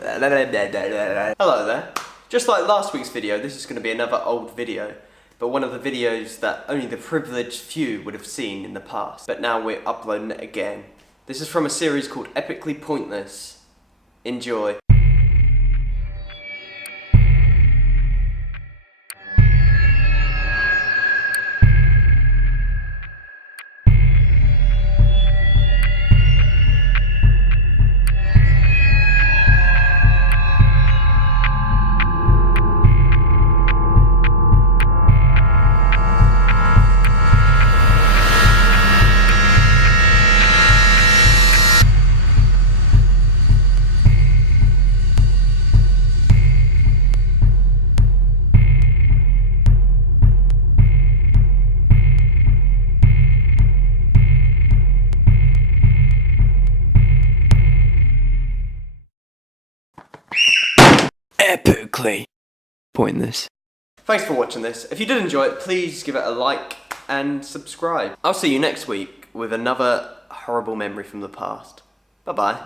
Hello there. Just like last week's video, this is going to be another old video, but one of the videos that only the privileged few would have seen in the past. But now we're uploading it again. This is from a series called Epically Pointless. Enjoy. Epically pointless. Thanks for watching this. If you did enjoy it, please give it a like and subscribe. I'll see you next week with another horrible memory from the past. Bye bye.